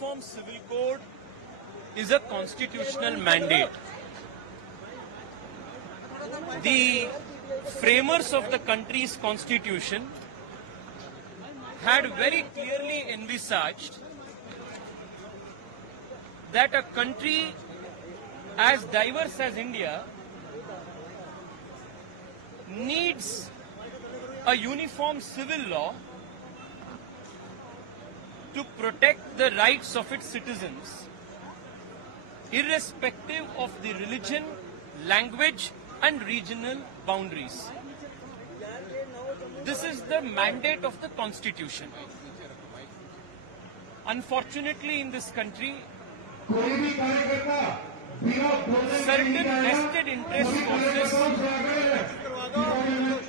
Uniform Civil Code is a constitutional mandate. The framers of the country's constitution had very clearly envisaged that a country as diverse as India needs a uniform civil law to protect the rights of its citizens, irrespective of the religion, language, and regional boundaries. This is the mandate of the Constitution. Unfortunately, in this country, certain vested interest forces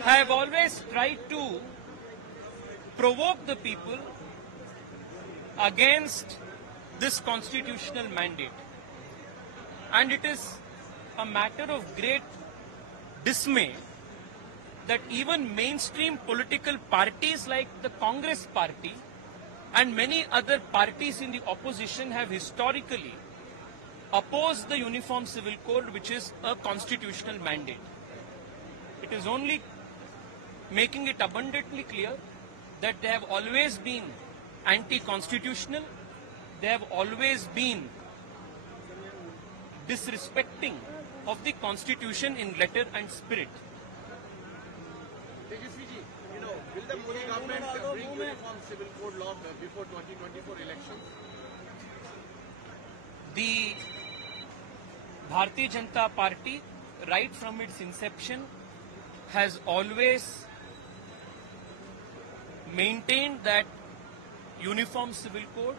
have always tried to provoke the people against this constitutional mandate. And it is a matter of great dismay that even mainstream political parties like the Congress party and many other parties in the opposition have historically opposed the Uniform Civil Code, which is a constitutional mandate. It is only making it abundantly clear that they have always been anti-constitutional, they have always been disrespecting of the Constitution in letter and spirit. Tejaswiji, will the Modi government bring Uniform Civil Code law before 2024 elections? The Bharatiya Janata Party, right from its inception, has always maintained that Uniform Civil Code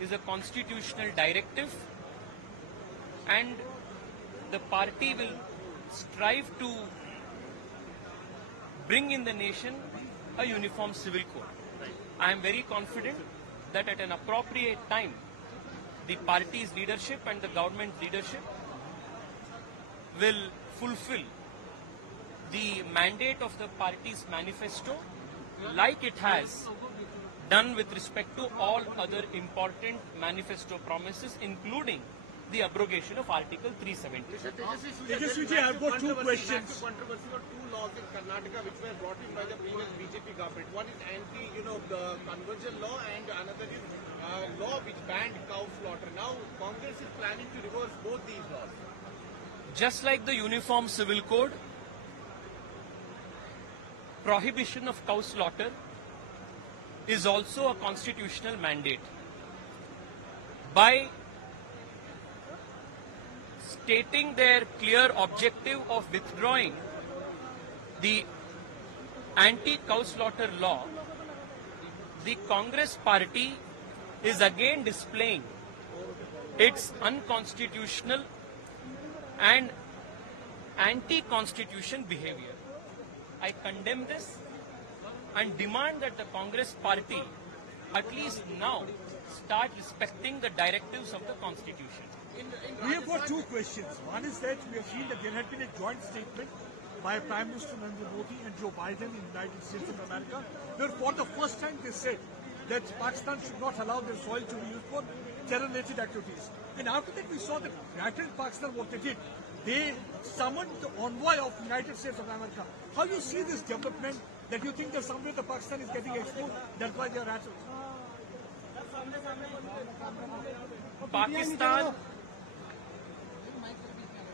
is a constitutional directive, and the party will strive to bring in the nation a uniform civil code. I am very confident that at an appropriate time, the party's leadership and the government leadership will fulfill the mandate of the party's manifesto, like it has done with respect to all other important manifesto promises, including the abrogation of Article 370. Tejaswiji, I've got two questions. Controversy on two laws in Karnataka which were brought in by the previous BJP government. One is the conversion law, and another is law which banned cow slaughter. Now, Congress is planning to reverse both these laws. Just like the Uniform Civil Code, prohibition of cow slaughter is also a constitutional mandate. By stating their clear objective of withdrawing the anti-cow slaughter law, the Congress party is again displaying its unconstitutional and anti-constitution behavior. I condemn this and demand that the Congress party at least now start respecting the directives of the Constitution. We have got two questions. One is that we have seen that there had been a joint statement by Prime Minister Narendra Modi and Joe Biden in the United States of America, where for the first time they said that Pakistan should not allow their soil to be used for terror-related activities. And after that we saw that United Pakistan, what they did, they summoned the envoy of the United States of America. How do you see this development, that you think that somewhere the Pakistan is getting exposed, that's why they are rattled? Pakistan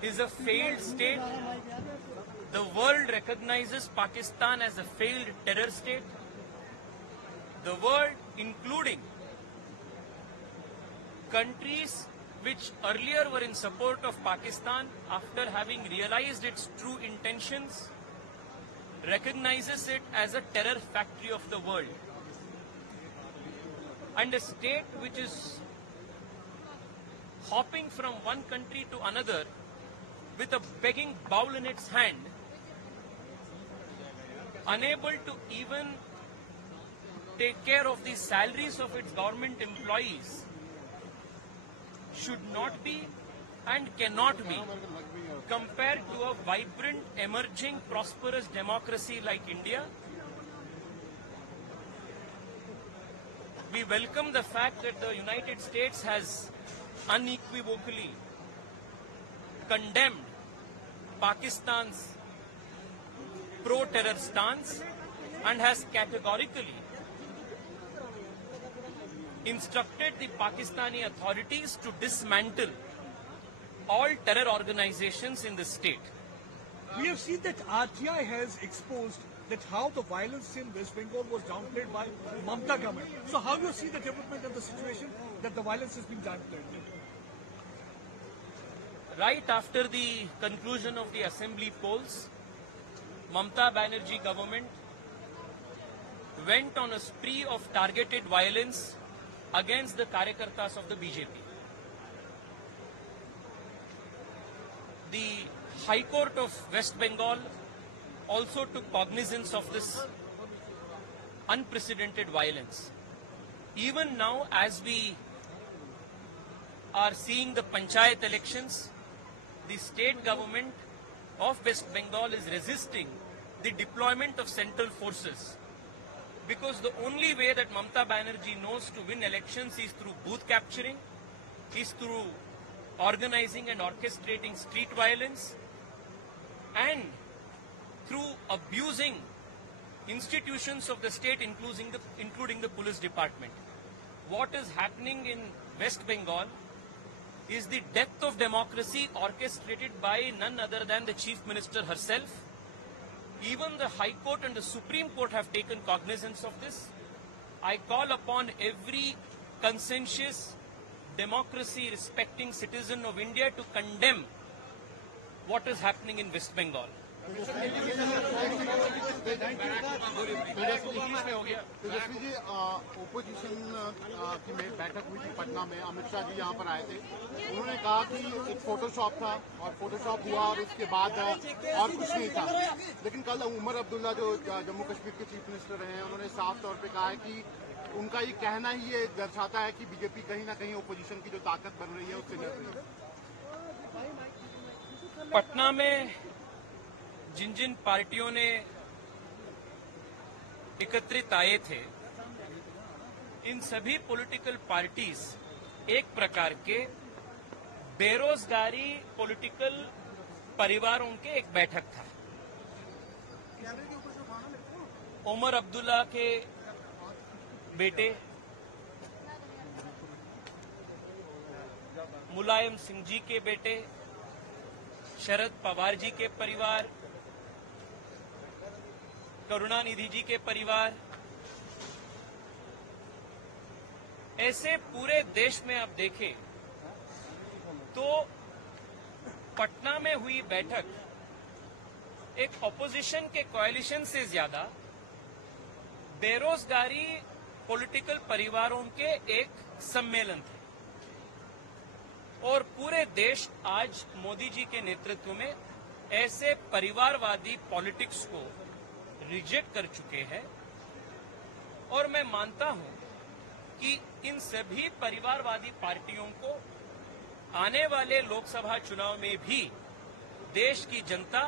is a failed state. The world recognizes Pakistan as a failed terror state. The world, including countries which earlier were in support of Pakistan, after having realized its true intentions, recognizes it as a terror factory of the world. And a state which is hopping from one country to another with a begging bowl in its hand, unable to even take care of the salaries of its government employees, should not be and cannot be compared to a vibrant, emerging, prosperous democracy like India. we welcome the fact that the United States has unequivocally condemned Pakistan's pro-terror stance and has categorically instructed the Pakistani authorities to dismantle all terror organizations in the state. We have seen that RTI has exposed that how the violence in West Bengal was downplayed by Mamata government. So how do you see the development of the situation that the violence has been downplayed? Right after the conclusion of the assembly polls, Mamata Banerjee government went on a spree of targeted violence against the Karyakartas of the BJP. The High Court of West Bengal also took cognizance of this unprecedented violence. Even now, as we are seeing the Panchayat elections, the state government of West Bengal is resisting the deployment of central forces, because the only way that Mamata Banerjee knows to win elections is through booth capturing, is through organizing and orchestrating street violence, and through abusing institutions of the state, including the police department. What is happening in West Bengal is the death of democracy orchestrated by none other than the Chief Minister herself. Even the High Court and the Supreme Court have taken cognizance of this. I call upon every conscientious, democracy-respecting citizen of India to condemn what is happening in West Bengal. Tejashwi ji, opposition की बैठक हुई थी पटना में, अमित शाह जी यहाँ पर आए थे। उन्होंने कहा कि एक फोटोशॉप था और फोटोशॉप हुआ और उसके बाद और कुछ नहीं था। लेकिन कल उमर अब्दुल्ला जो जम्मू कश्मीर के चीफ मिनिस्टर रहे हैं, उन्होंने साफ तौर पे कहा है कि उनका ये कहना ही ये दर्शाता है कि बीजेपी कहीं ना कहीं ओपोजिशन की जो ताकत बन रही है उससे डर रही है। पटना में जिन जिन पार्टियों ने एकत्रित आए थे, इन सभी पॉलिटिकल पार्टीज एक प्रकार के बेरोजगारी पॉलिटिकल परिवारों के एक बैठक था। उमर अब्दुल्ला के बेटे, मुलायम सिंह जी के बेटे, शरद पवार जी के परिवार, करुणानिधि जी के परिवार, ऐसे पूरे देश में आप देखें तो पटना में हुई बैठक एक ऑपोजिशन के कोएलिशन से ज्यादा बेरोजगारी पॉलिटिकल परिवारों के एक सम्मेलन थे। और पूरे देश आज मोदी जी के नेतृत्व में ऐसे परिवारवादी पॉलिटिक्स को रिजेक्ट कर चुके हैं। और मैं मानता हूं कि इन सभी परिवारवादी पार्टियों को आने वाले लोकसभा चुनाव में भी देश की जनता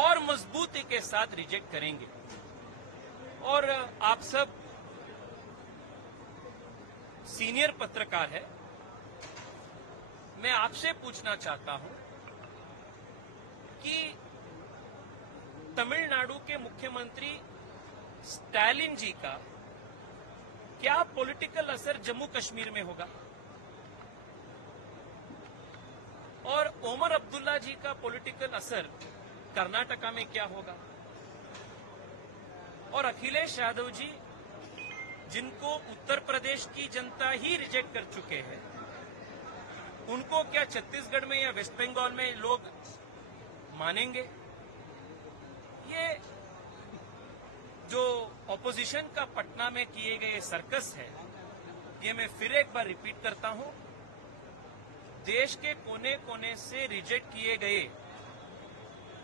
और मजबूती के साथ रिजेक्ट करेंगे। और आप सब सीनियर पत्रकार हैं, मैं आपसे पूछना चाहता हूं कि तमिलनाडु के मुख्यमंत्री स्टालिन जी का क्या पॉलिटिकल असर जम्मू कश्मीर में होगा और उमर अब्दुल्ला जी का पॉलिटिकल असर कर्नाटका में क्या होगा, और अखिलेश यादव जी जिनको उत्तर प्रदेश की जनता ही रिजेक्ट कर चुके हैं, उनको क्या छत्तीसगढ़ में या वेस्ट बंगाल में लोग मानेंगे? ये जो ऑपोजिशन का पटना में किए गए सर्कस है, ये मैं फिर एक बार रिपीट करता हूं, देश के कोने कोने से रिजेक्ट किए गए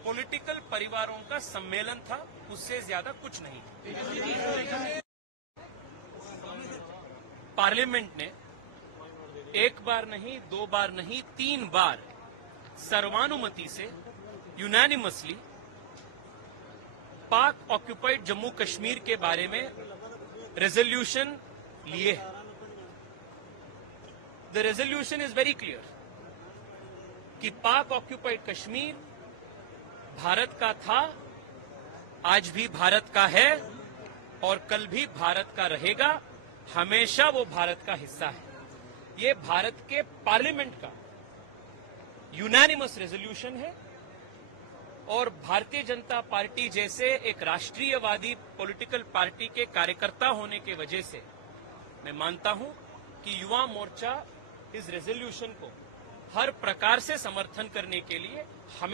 पॉलिटिकल परिवारों का सम्मेलन था, उससे ज्यादा कुछ नहीं। पार्लियामेंट ने एक बार नहीं, दो बार नहीं, 3 बार सर्वानुमति से यूनानिमसली पाक ऑक्युपाइड जम्मू कश्मीर के बारे में रेजोल्यूशन लिए हैं। The resolution is very clear कि पाक ऑक्यूपाइड कश्मीर भारत का था, आज भी भारत का है और कल भी भारत का रहेगा। हमेशा वो भारत का हिस्सा है। ये भारत के पार्लियामेंट का यूनानिमस रेजोल्यूशन है और भारतीय जनता पार्टी जैसे एक राष्ट्रीयवादी पॉलिटिकल पार्टी के कार्यकर्ता होने के वजह से मैं मानता हूं कि युवा मोर्चा इस रेजोल्यूशन को हर प्रकार से समर्थन करने के लिए हमें